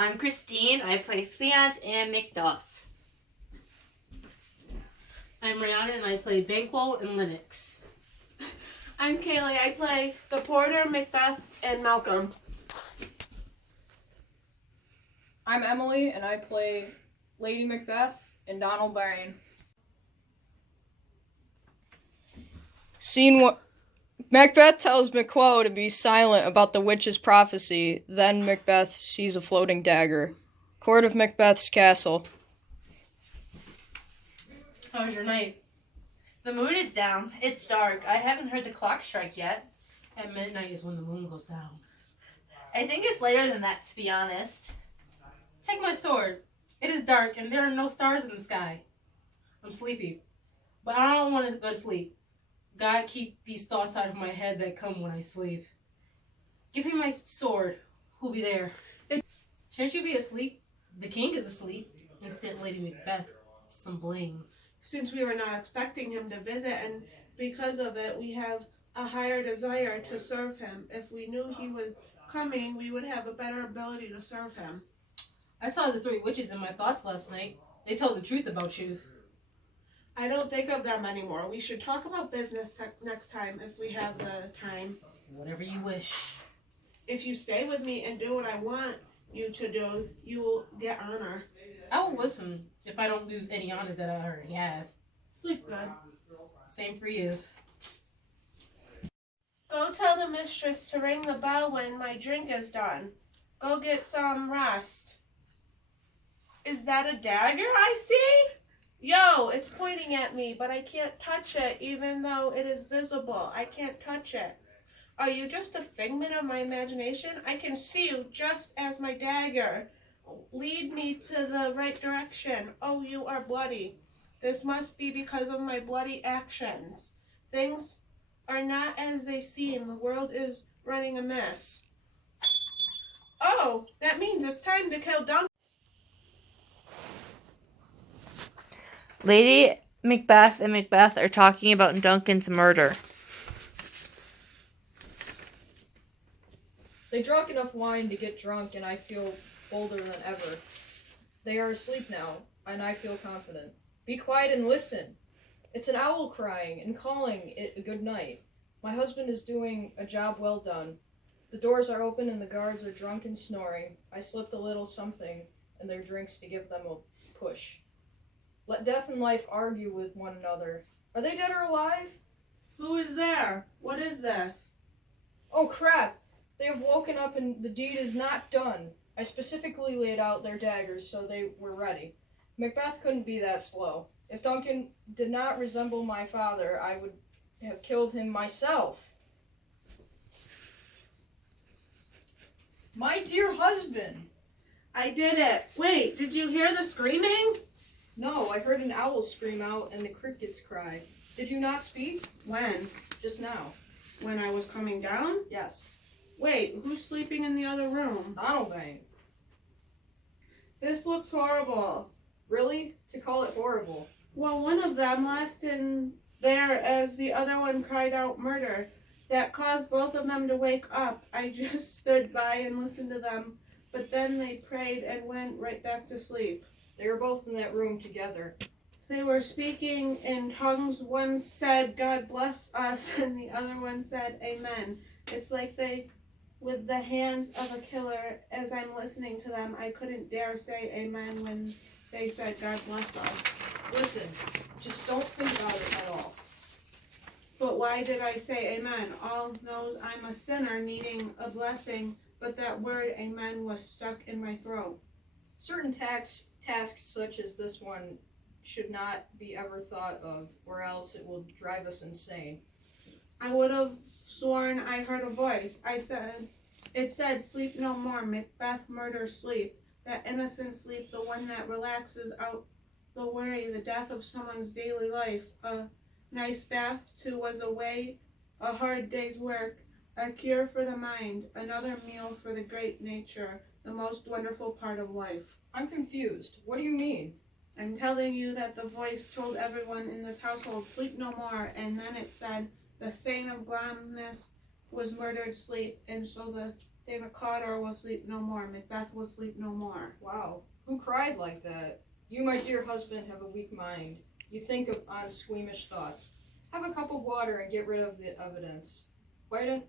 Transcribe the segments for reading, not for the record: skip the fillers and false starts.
I'm Christine. I play Fleance and Macbeth. I'm Rihanna and I play Banquo and Linux. I'm Kaylee. I play the Porter, Macbeth, and Malcolm. I'm Emily and I play Lady Macbeth and Donald Bain. Scene 1. Macbeth tells Macquo to be silent about the witch's prophecy. Then Macbeth sees a floating dagger. Court of Macbeth's castle. How was your night? The moon is down. It's dark. I haven't heard the clock strike yet. At midnight is when the moon goes down. I think it's later than that, to be honest. Take my sword. It is dark and there are no stars in the sky. I'm sleepy, but I don't want to go to sleep. God, keep these thoughts out of my head that come when I sleep. Give me my sword. Who'll be there? Shouldn't you be asleep? The king is asleep. And sent Lady Macbeth some bling. Since we were not expecting him to visit, and because of it, we have a higher desire to serve him. If we knew he was coming, we would have a better ability to serve him. I saw the 3 witches in my thoughts last night. They told the truth about you. I don't think of them anymore. We should talk about business next time if we have the time. Whatever you wish. If you stay with me and do what I want you to do, you will get honor. I will listen if I don't lose any honor that I already have. Sleep good. Same for you. Go tell the mistress to ring the bell when my drink is done. Go get some rest. Is that a dagger I see? Yo, it's pointing at me, but I can't touch it even though it is visible. I can't touch it. Are you just a figment of my imagination? I can see you just as my dagger. Lead me to the right direction. Oh, you are bloody. This must be because of my bloody actions. Things are not as they seem. The world is running amiss. Oh, that means it's time to kill Duncan. Lady Macbeth and Macbeth are talking about Duncan's murder. They drank enough wine to get drunk and I feel bolder than ever. They are asleep now and I feel confident. Be quiet and listen. It's an owl crying and calling it a good night. My husband is doing a job well done. The doors are open and the guards are drunk and snoring. I slipped a little something in their drinks to give them a push. Let death and life argue with one another. Are they dead or alive? Who is there? What is this? Oh crap! They have woken up and the deed is not done. I specifically laid out their daggers so they were ready. Macbeth couldn't be that slow. If Duncan did not resemble my father, I would have killed him myself. My dear husband! I did it. Wait, did you hear the screaming? No, I heard an owl scream out and the crickets cry. Did you not speak? When? Just now. When I was coming down? Yes. Wait, who's sleeping in the other room? Donald Bain. This looks horrible. Really? To call it horrible. Well, one of them left in there as the other one cried out murder. That caused both of them to wake up. I just stood by and listened to them, but then they prayed and went right back to sleep. They were both in that room together. They were speaking in tongues. One said, God bless us, and the other one said, Amen. It's like they, with the hands of a killer, as I'm listening to them, I couldn't dare say Amen when they said, God bless us. Listen, just don't think about it at all. But why did I say Amen? All knows I'm a sinner needing a blessing, but that word Amen was stuck in my throat. Certain tasks such as this one should not be ever thought of, or else it will drive us insane. I would have sworn I heard a voice. It said, sleep no more, Macbeth murder sleep. That innocent sleep, the one that relaxes out the worry, the death of someone's daily life. A nice bath too was away, a hard day's work, a cure for the mind, another meal for the great nature, the most wonderful part of life. I'm confused. What do you mean? I'm telling you that the voice told everyone in this household, sleep no more, and then it said, the Thane of Glamis was murdered sleep, and so the David Cotter will sleep no more. Macbeth will sleep no more. Wow. Who cried like that? You, my dear husband, have a weak mind. You think on squeamish thoughts. Have a cup of water and get rid of the evidence. Why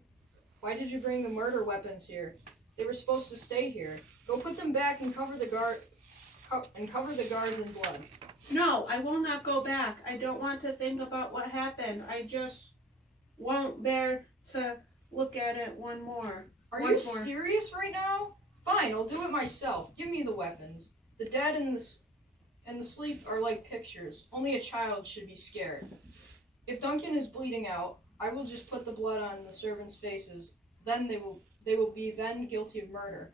did you bring the murder weapons here? They were supposed to stay here. Go put them back and cover the guards in blood. No, I will not go back. I don't want to think about what happened. I just won't bear to look at it once more. Are you serious right now? Fine, I'll do it myself. Give me the weapons. The dead and the sleep are like pictures. Only a child should be scared. If Duncan is bleeding out, I will just put the blood on the servants' faces. Then they will be then guilty of murder.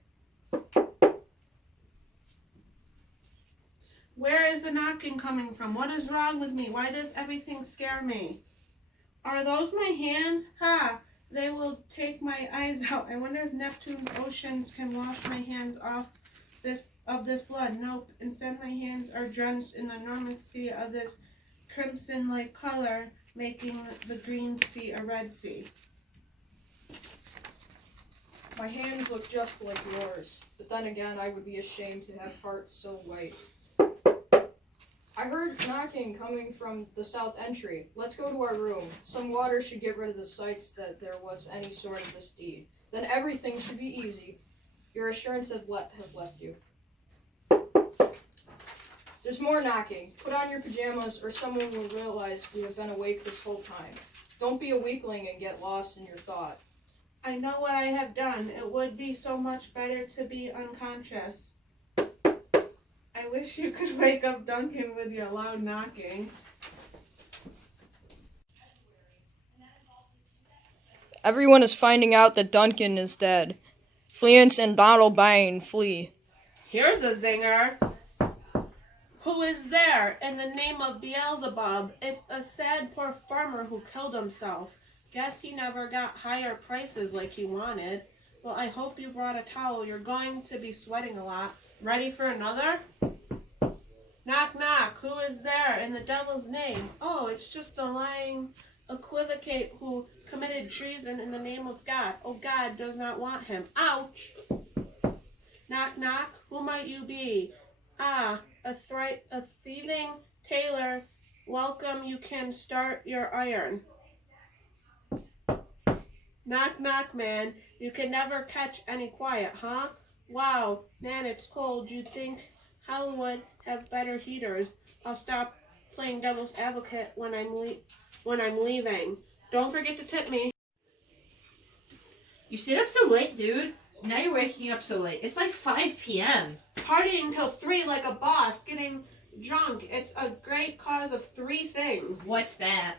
Where is the knocking coming from? What is wrong with me? Why does everything scare me? Are those my hands? Ha! They will take my eyes out. I wonder if Neptune's oceans can wash my hands off of this blood. Nope. Instead, my hands are drenched in the enormous sea of this crimson-like color, making the green sea a red sea. My hands look just like yours, but then again, I would be ashamed to have hearts so white. I heard knocking coming from the south entry. Let's go to our room. Some water should get rid of the sights that there was any sort of this deed. Then everything should be easy. Your assurance have left you. There's more knocking. Put on your pajamas or someone will realize we have been awake this whole time. Don't be a weakling and get lost in your thought. I know what I have done. It would be so much better to be unconscious. I wish you could wake up Duncan with your loud knocking. Everyone is finding out that Duncan is dead. Fleance and Bottlebine flee. Here's a zinger. Who is there in the name of Beelzebub? It's a sad poor farmer who killed himself. Guess he never got higher prices like he wanted. Well, I hope you brought a towel. You're going to be sweating a lot. Ready for another? Knock, knock. Who is there in the devil's name? Oh, it's just a lying equivocate who committed treason in the name of God. Oh, God does not want him. Ouch! Knock, knock. Who might you be? Ah, a thieving tailor. Welcome, you can start your iron. Knock, knock, man. You can never catch any quiet, huh? Wow, man, it's cold. You'd think Hollywood have better heaters. I'll stop playing devil's advocate when I'm leaving. Don't forget to tip me. You stayed up so late, dude. Now you're waking up so late. It's like 5 p.m. Partying till 3 like a boss, getting drunk. It's a great cause of 3 things. What's that?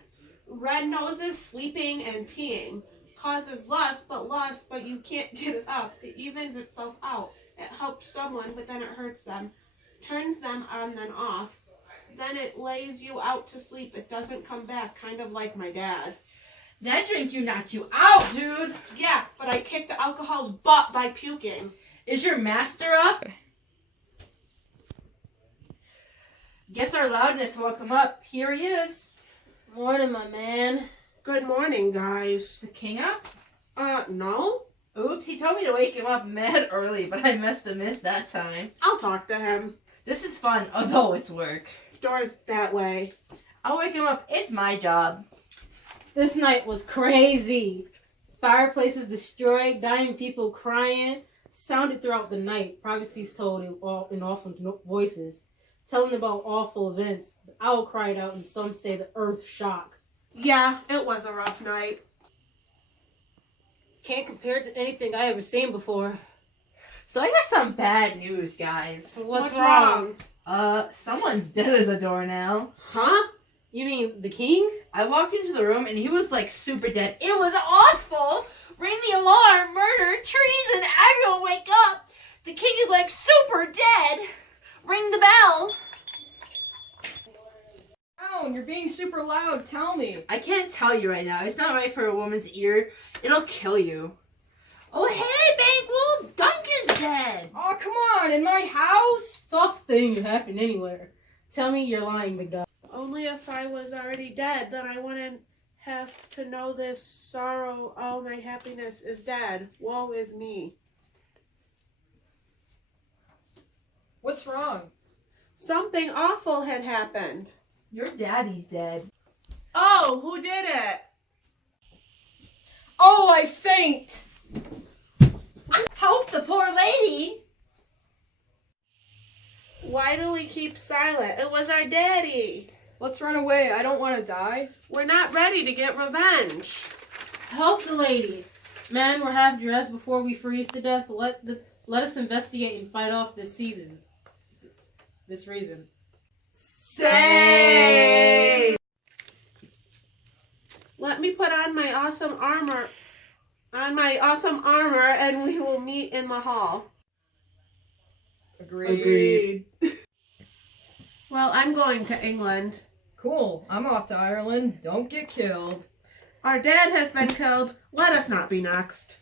Red noses, sleeping, and peeing. Causes lust, but you can't get it up. It evens itself out. It helps someone, but then it hurts them. Turns them on, then off. Then it lays you out to sleep. It doesn't come back, kind of like my dad. That drink knocked you out, dude. Yeah, but I kicked the alcohol's butt by puking. Is your master up? Guess our loudness woke him up. Here he is. Morning, my man. Good morning, guys. The king up? No? Oops, he told me to wake him up mad early, but I must have missed that time. I'll talk to him. This is fun, although it's work. Door's that way. I'll wake him up. It's my job. This night was crazy. Fireplaces destroyed, dying people crying, sounded throughout the night. Privacy's told in awful voices, telling about awful events. The owl cried out, and some say the earth shock. Yeah, it was a rough night. Can't compare it to anything I ever seen before. So I got some bad news, guys. What's wrong? Someone's dead as a doornail. Huh? You mean the king? I walked into the room and he was like super dead. It was awful! Ring the alarm! Murder! Treason! Everyone wake up! The king is like super dead! Ring the bell! Oh, you're being super loud. Tell me. I can't tell you right now. It's not right for a woman's ear. It'll kill you. Oh, hey, Bankwell! Duncan's dead! Oh, come on. In my house? Soft thing could happen anywhere. Tell me you're lying, McDuck. Only if I was already dead, then I wouldn't have to know this sorrow. All my happiness is dead. Woe is me. What's wrong? Something awful had happened. Your daddy's dead. Oh, who did it? Oh, I faint! Help the poor lady! Why do we keep silent? It was our daddy. Let's run away. I don't want to die. We're not ready to get revenge. Help the lady. Men, we're half dressed before we freeze to death. Let us investigate and fight off this reason. Say! Let me put on my awesome armor. And we will meet in the hall. Agreed. Well, I'm going to England. Cool. I'm off to Ireland. Don't get killed. Our dad has been killed. Let us not be next.